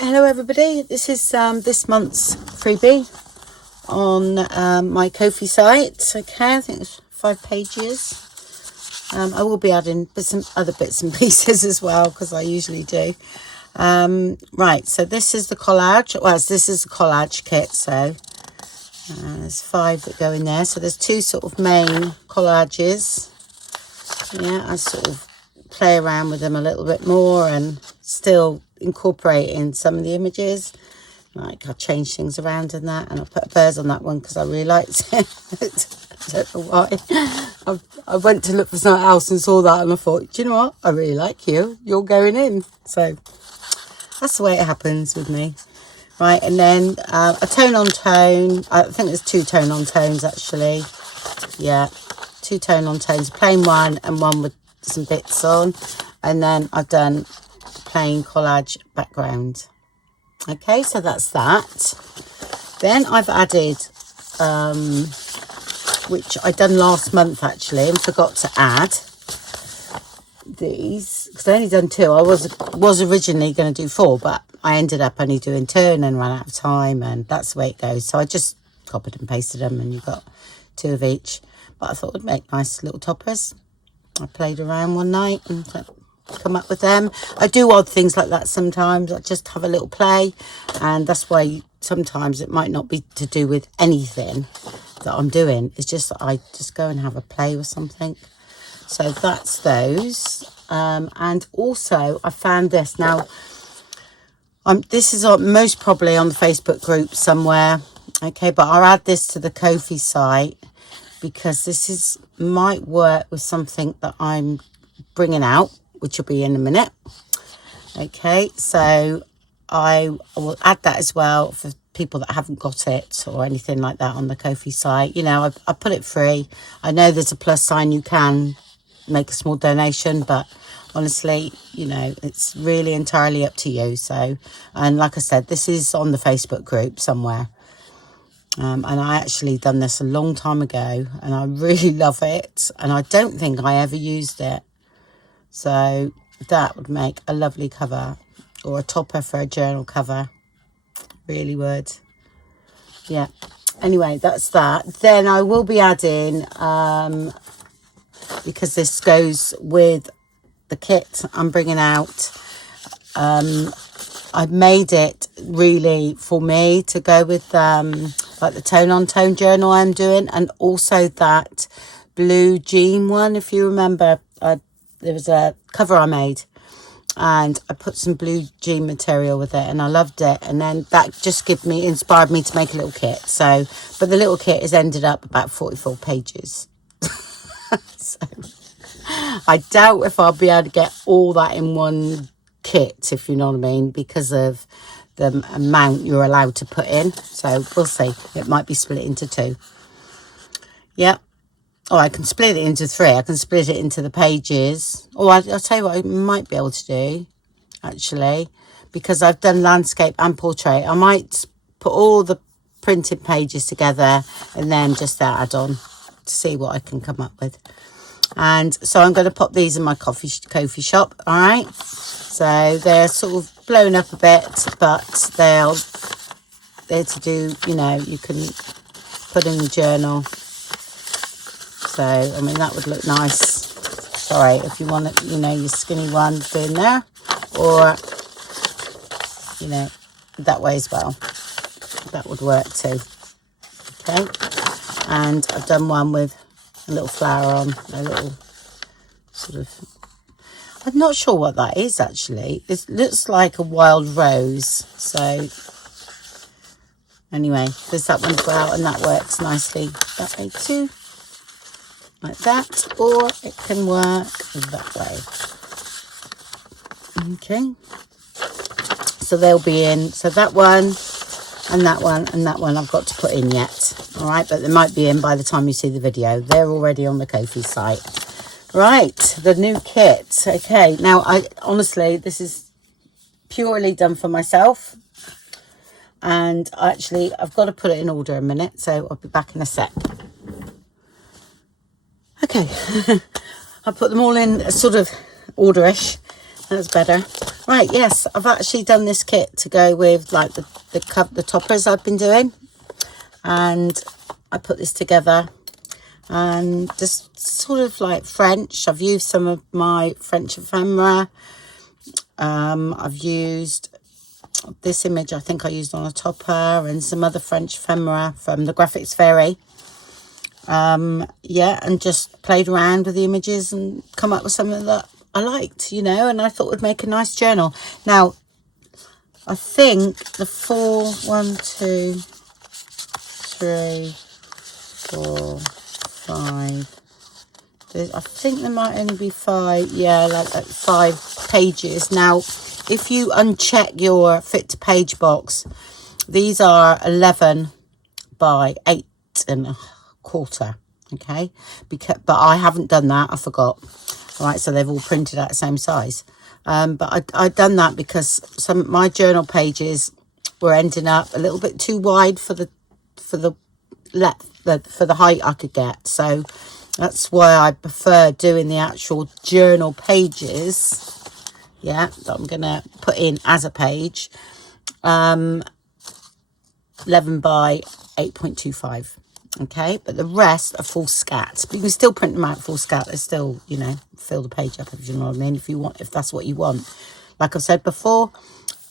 Right, hello everybody. This is this month's freebie on my Ko-fi site. Okay, I think it's 5 pages. I will be adding some other bits and pieces as well, because I usually do. Right, so this is the collage. Well, this is the collage kit. So there's 5 that go in there. So there's 2 sort of main collages. Yeah, I sort of play around with them a little bit more and still incorporating some of the images. Like I changed things around in that, and I put birds on that one because I really liked it. I don't know why. I went to look for something else and saw that, and I thought, do you know what? I really like you. You're going in. So that's the way it happens with me. Right, and then a tone on tone. I think there's 2 tone on tones actually. Yeah, 2 tone on tones, plain one and one with some bits on, and then I've done plain collage background. Okay, so that's that. Then I've added which I done last month actually and forgot to add these because I only done 2. I was originally going to do 4, but I ended up only doing 2 and then ran out of time, and that's the way it goes. So I just copied and pasted them, and you got 2 of each. But I thought it would make nice little toppers. I played around one night and come up with them. I do odd things like that sometimes. I just have a little play, and that's why sometimes it might not be to do with anything that I'm doing. It's just that I just go and have a play with something. So that's those. And also I found this. Now this is most probably on the Facebook group somewhere. Okay, but I'll add this to the Ko-fi site because this might work with something that I'm bringing out, which will be in a minute. Okay, so I will add that as well for people that haven't got it or anything like that on the Ko-fi site. You know, I put it free. I know there's a plus sign, you can make a small donation, but honestly, you know, it's really entirely up to you. So, and like I said, this is on the Facebook group somewhere. And I actually done this a long time ago, and I really love it, and I don't think I ever used it. So that would make a lovely cover, or a topper for a journal cover. Really would. Yeah. Anyway, that's that. Then I will be adding, because this goes with the kit I'm bringing out, I've made it really for me to go with like the tone on tone journal I'm doing, and also that blue jean one. If you remember, there was a cover I made and I put some blue jean material with it, and I loved it, and then that just inspired me to make a little kit. So, but the little kit has ended up about 44 pages. So I doubt if I'll be able to get all that in one kit, if you know what I mean, because of the amount you're allowed to put in. So we'll see. It might be split into 2. Yeah. Oh, I can split it into 3. I can split it into the pages. Oh, I'll tell you what I might be able to do, actually, because I've done landscape and portrait. I might put all the printed pages together and then just add on to see what I can come up with. And so I'm going to pop these in my Ko-fi shop. All right. So they're sort of blown up a bit, but they're to do, you know, you can put in the journal. So, I mean, that would look nice. Sorry, if you want it, you know, your skinny one in there, or, you know, that way as well. That would work too. Okay. And I've done one with a little flower on, a little sort of, I'm not sure what that is actually. It looks like a wild rose. So anyway, there's that one as well, and that works nicely that way too. Like that, or it can work that way. Okay. So they'll be in. So that one and that one and that one I've got to put in yet. All right, but they might be in by the time you see the video. They're already on the Ko-fi site. Right, the new kit. Okay, now honestly, this is purely done for myself, and actually I've got to put it in order a minute, so I'll be back in a sec. Okay, I put them all in a sort of orderish. That's better. Right, yes, I've actually done this kit to go with like the toppers I've been doing, and I put this together. And just sort of like French, I've used some of my French ephemera. I've used this image, I think I used on a topper, and some other French ephemera from the Graphics Fairy. Yeah, and just played around with the images and come up with something that I liked, you know, and I thought would make a nice journal. Now, I think the 1, 2, 3, 4, 5. I think there might only be 5. Yeah, like 5 pages. Now, if you uncheck your fit to page box, these are 11 by 8 1/4. Okay, but I haven't done that. I forgot. All right, so they've all printed out the same size. But I'd done that because some of my journal pages were ending up a little bit too wide for the height I could get. So that's why I prefer doing the actual journal pages. Yeah, that I'm gonna put in as a page. 11 by 8.25. Okay, but the rest are full scat. But you can still print them out full scat. They still, you know, fill the page up, if you know what I mean, if that's what you want. Like I've said before,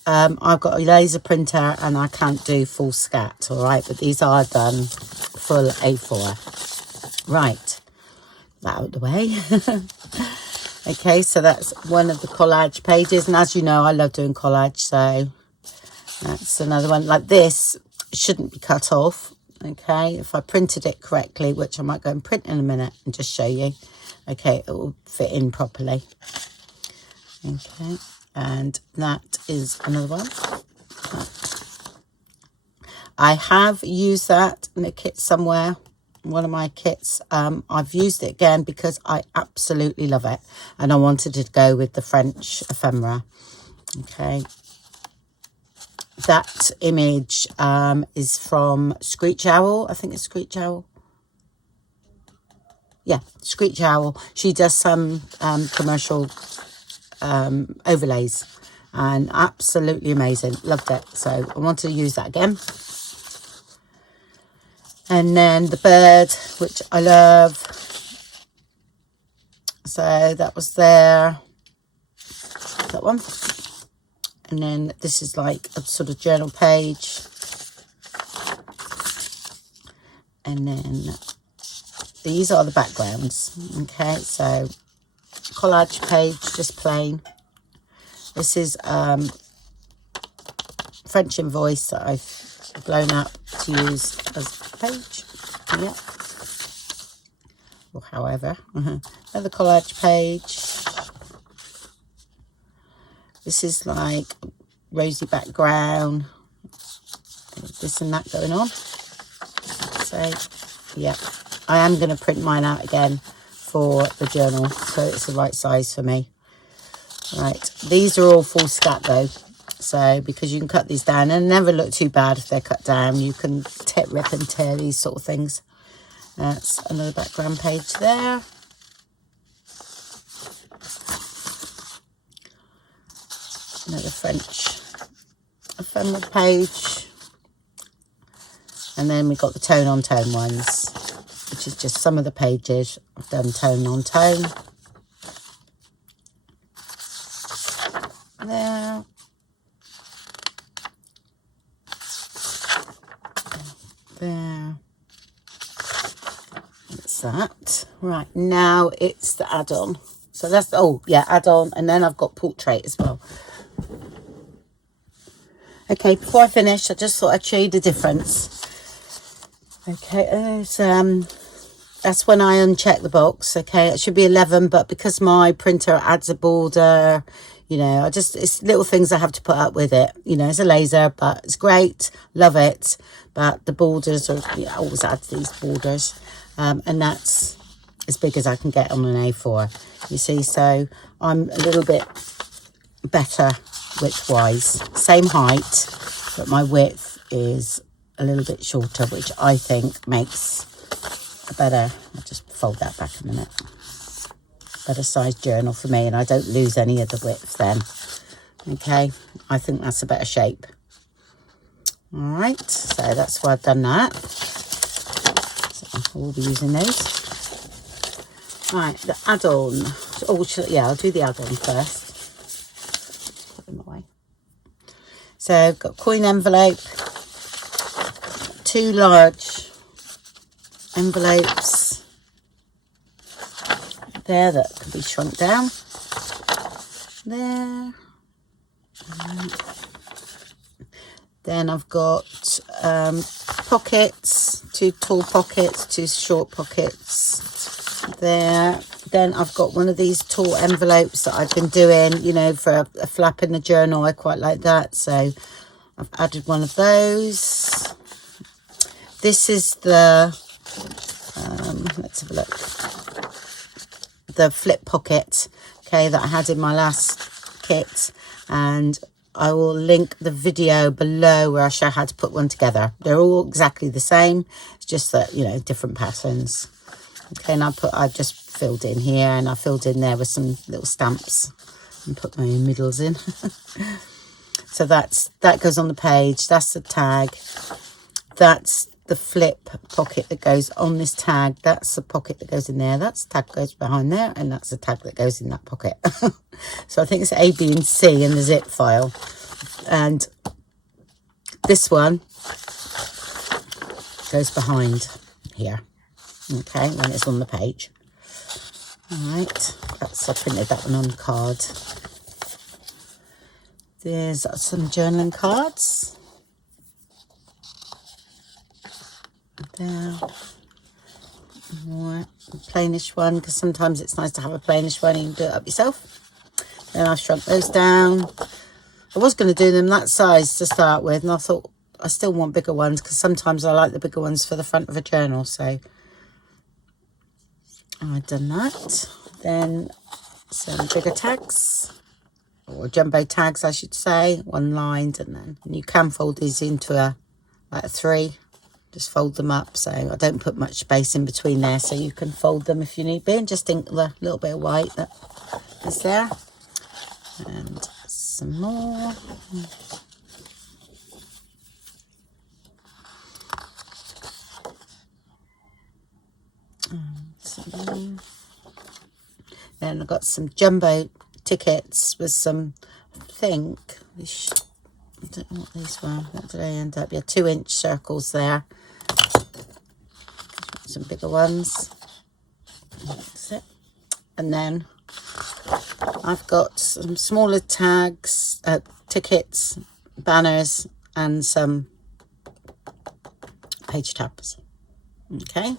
I've got a laser printer and I can't do full scat, all right, but these are done full A4. Right, that out of the way. Okay, so that's one of the collage pages, and as you know, I love doing collage, so that's another one. Like this shouldn't be cut off. Okay, if I printed it correctly, which I might go and print in a minute and just show you. Okay, it will fit in properly. Okay, and that is another one. I have used that in a kit somewhere, one of my kits. I've used it again because I absolutely love it, and I wanted to go with the French ephemera. Okay. That image is from Screech Owl. I think it's Screech Owl. Yeah, Screech Owl. She does some commercial overlays, and absolutely amazing. Loved it. So I want to use that again. And then the bird, which I love. So that was there. That one. And then this is like a sort of journal page. And then these are the backgrounds. Okay, so collage page, just plain. This is French invoice that I've blown up to use as a page. Yeah. Or however. Another collage page. This is like rosy background, this and that going on. So, yeah, I am going to print mine out again for the journal, so it's the right size for me. Right, these are all full scat though, so because you can cut these down and never look too bad if they're cut down. You can rip and tear these sort of things. That's another background page there. Another French ephemera page, and then we've got the tone on tone ones, which is just some of the pages I've done tone on tone. There, there, that's that. Right, now it's the add-on. So that's, oh yeah, add-on, and then I've got portrait as well. Okay, before I finish, I just thought I'd show you the difference. Okay, that's when I uncheck the box. Okay, it should be 11, but because my printer adds a border, you know, it's little things I have to put up with it. You know, it's a laser, but it's great, love it. But the borders are, I always add these borders, and that's as big as I can get on an A4. You see, so I'm a little bit better width-wise, same height, but my width is a little bit shorter, which I think makes a better, I'll just fold that back a minute, better sized journal for me, and I don't lose any of the width then. Okay, I think that's a better shape. All right, so that's why I've done that. So we'll be using those. Right, the add-on. Oh, yeah, I'll do the add-on first. Put them away. So I've got coin envelope, 2 large envelopes there that can be shrunk down. There. Then I've got pockets, 2 tall pockets, 2 short pockets there. Then I've got one of these tall envelopes that I've been doing, you know, for a flap in the journal. I quite like that, so I've added one of those. This is the let's have a look, the flip pocket, okay, that I had in my last kit, and I will link the video below where I show how to put one together. They're all exactly the same, it's just that, you know, different patterns. Okay, and I've just filled in here, and I filled in there with some little stamps and put my middles in. So that goes on the page. That's the tag. That's the flip pocket that goes on this tag. That's the pocket that goes in there. That's the tag that goes behind there, and that's the tag that goes in that pocket. So I think it's A, B, and C in the zip file. And this one goes behind here. Okay, when it's on the page. All right, I printed that one on the card. There's some journaling cards. There. More plainish one, because sometimes it's nice to have a plainish one. You can do it up yourself. Then I've shrunk those down. I was going to do them that size to start with, and I thought I still want bigger ones, because sometimes I like the bigger ones for the front of a journal. So I've done that. Then some bigger tags, or jumbo tags I should say, 1 lined, and then you can fold these into like a 3. Just fold them up, so I don't put much space in between there, so you can fold them if you need be, and just ink the little bit of white that is there. And some more. Then I've got some jumbo tickets with some, I think, I don't know what these were. What did I end up? Yeah, 2-inch circles there. Some bigger ones. That's it. And then I've got some smaller tags, tickets, banners, and some page tabs. Okay.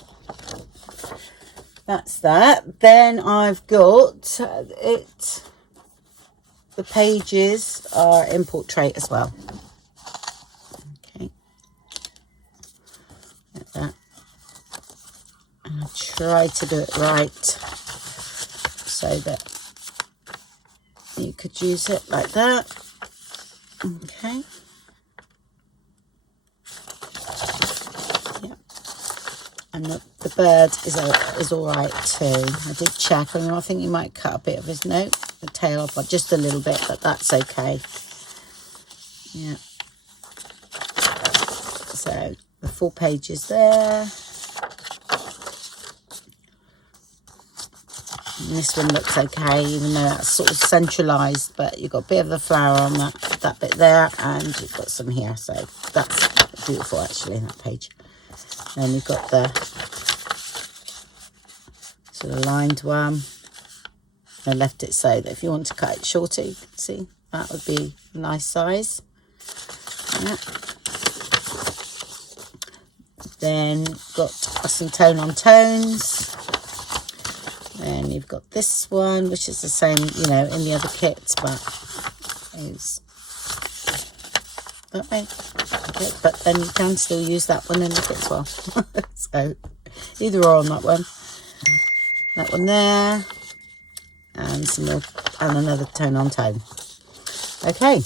That's that. Then I've got the pages are in portrait as well. Okay. Like that. And I try to do it right so that you could use it like that. Okay. Yeah. And the bird is all right too. I did check. I think you might cut a bit of his note, the tail off, just a little bit, but that's okay. Yeah. So the 4 pages there. And this one looks okay, even though that's sort of centralised, but you've got a bit of the flower on that bit there, and you've got some here. So that's beautiful actually, that page. Then you've got the sort of lined one. I left it so that if you want to cut it shorter, you can see that would be a nice size. Yeah. Then got some tone on tones. Then you've got this one, which is the same, you know, in the other kits, but is that way. Okay, but then you can still use that one in the kit as well. So either or on that one. That one there. And some more, and another tone on tone. Okay.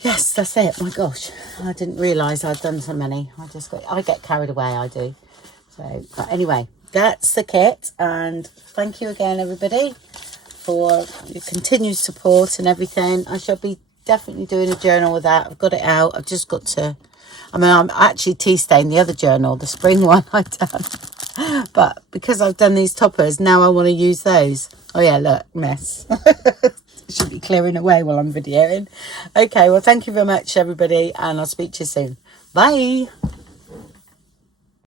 Yes, that's it. My gosh, I didn't realise I'd done so many. I get carried away, I do. So, but anyway, that's the kit, and thank you again, everybody, for your continued support and everything. I shall be definitely doing a journal with that. I've got it out. I've just got to, I mean, I'm actually tea stained the other journal, the spring one I done. But because I've done these toppers, now I want to use those. Oh yeah, look, mess. Should be clearing away while I'm videoing. Okay, well, thank you very much, everybody, and I'll speak to you soon. Bye.